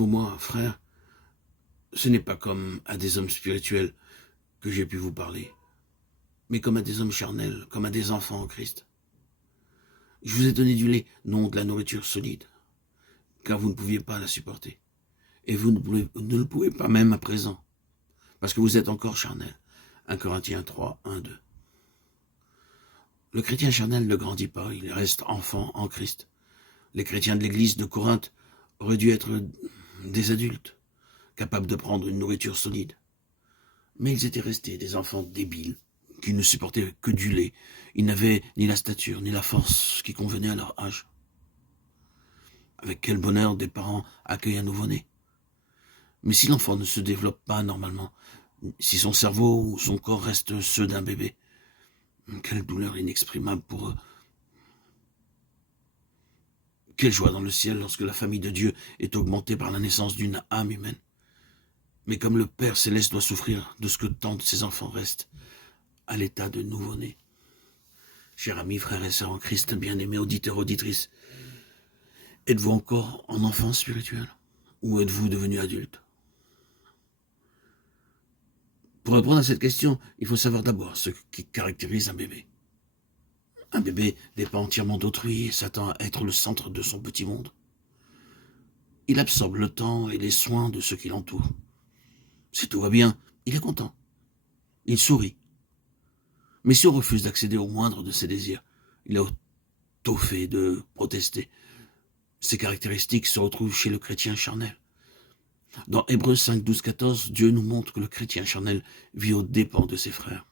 Pour moi, frère, ce n'est pas comme à des hommes spirituels que j'ai pu vous parler, mais comme à des hommes charnels, comme à des enfants en Christ. Je vous ai donné du lait, non de la nourriture solide, car vous ne pouviez pas la supporter. Et vous ne le pouvez pas même à présent, parce que vous êtes encore charnel. 1 Corinthiens 3, 1, 2. Le chrétien charnel ne grandit pas, il reste enfant en Christ. Les chrétiens de l'église de Corinthe auraient dû être des adultes, capables de prendre une nourriture solide. Mais ils étaient restés des enfants débiles, qui ne supportaient que du lait. Ils n'avaient ni la stature, ni la force qui convenait à leur âge. Avec quel bonheur des parents accueillent un nouveau-né. Mais si l'enfant ne se développe pas normalement, si son cerveau ou son corps restent ceux d'un bébé, quelle douleur inexprimable pour eux. Quelle joie dans le ciel lorsque la famille de Dieu est augmentée par la naissance d'une âme humaine. Mais comme le Père Céleste doit souffrir de ce que tant de ses enfants restent à l'état de nouveau-né. Chers amis, frères et sœurs en Christ, bien-aimés auditeurs, auditrices, êtes-vous encore en enfance spirituelle ou êtes-vous devenu adulte? Pour répondre à cette question, il faut savoir d'abord ce qui caractérise un bébé. Un bébé dépend entièrement d'autrui et s'attend à être le centre de son petit monde. Il absorbe le temps et les soins de ceux qui l'entourent. Si tout va bien, il est content. Il sourit. Mais si on refuse d'accéder au moindre de ses désirs, il est au fait de protester. Ces caractéristiques se retrouvent chez le chrétien charnel. Dans Hébreux 5, 12, 14, Dieu nous montre que le chrétien charnel vit aux dépens de ses frères.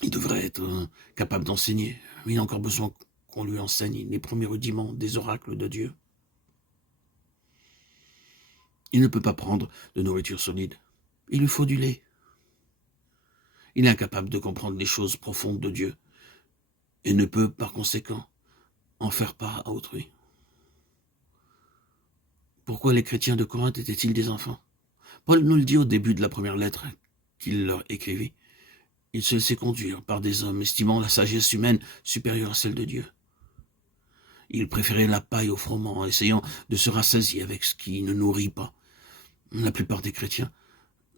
Il devrait être capable d'enseigner, mais il a encore besoin qu'on lui enseigne les premiers rudiments des oracles de Dieu. Il ne peut pas prendre de nourriture solide. Il lui faut du lait. Il est incapable de comprendre les choses profondes de Dieu et ne peut, par conséquent, en faire part à autrui. Pourquoi les chrétiens de Corinthe étaient-ils des enfants? Paul nous le dit au début de la première lettre qu'il leur écrivit. Il se laissait conduire par des hommes estimant la sagesse humaine supérieure à celle de Dieu. Il préférait la paille au froment, essayant de se rassasier avec ce qui ne nourrit pas. La plupart des chrétiens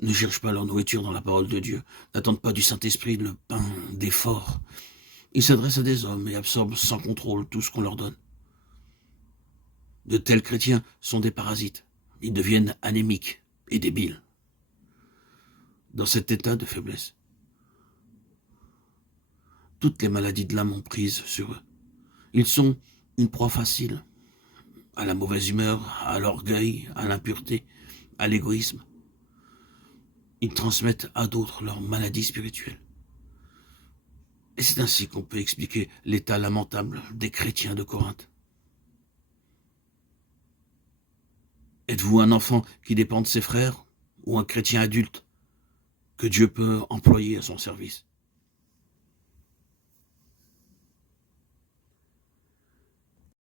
ne cherchent pas leur nourriture dans la parole de Dieu, n'attendent pas du Saint-Esprit le pain d'effort. Ils s'adressent à des hommes et absorbent sans contrôle tout ce qu'on leur donne. De tels chrétiens sont des parasites. Ils deviennent anémiques et débiles. Dans cet état de faiblesse, toutes les maladies de l'âme ont prise sur eux. Ils sont une proie facile à la mauvaise humeur, à l'orgueil, à l'impureté, à l'égoïsme. Ils transmettent à d'autres leurs maladies spirituelles. Et c'est ainsi qu'on peut expliquer l'état lamentable des chrétiens de Corinthe. Êtes-vous un enfant qui dépend de ses frères ou un chrétien adulte que Dieu peut employer à son service?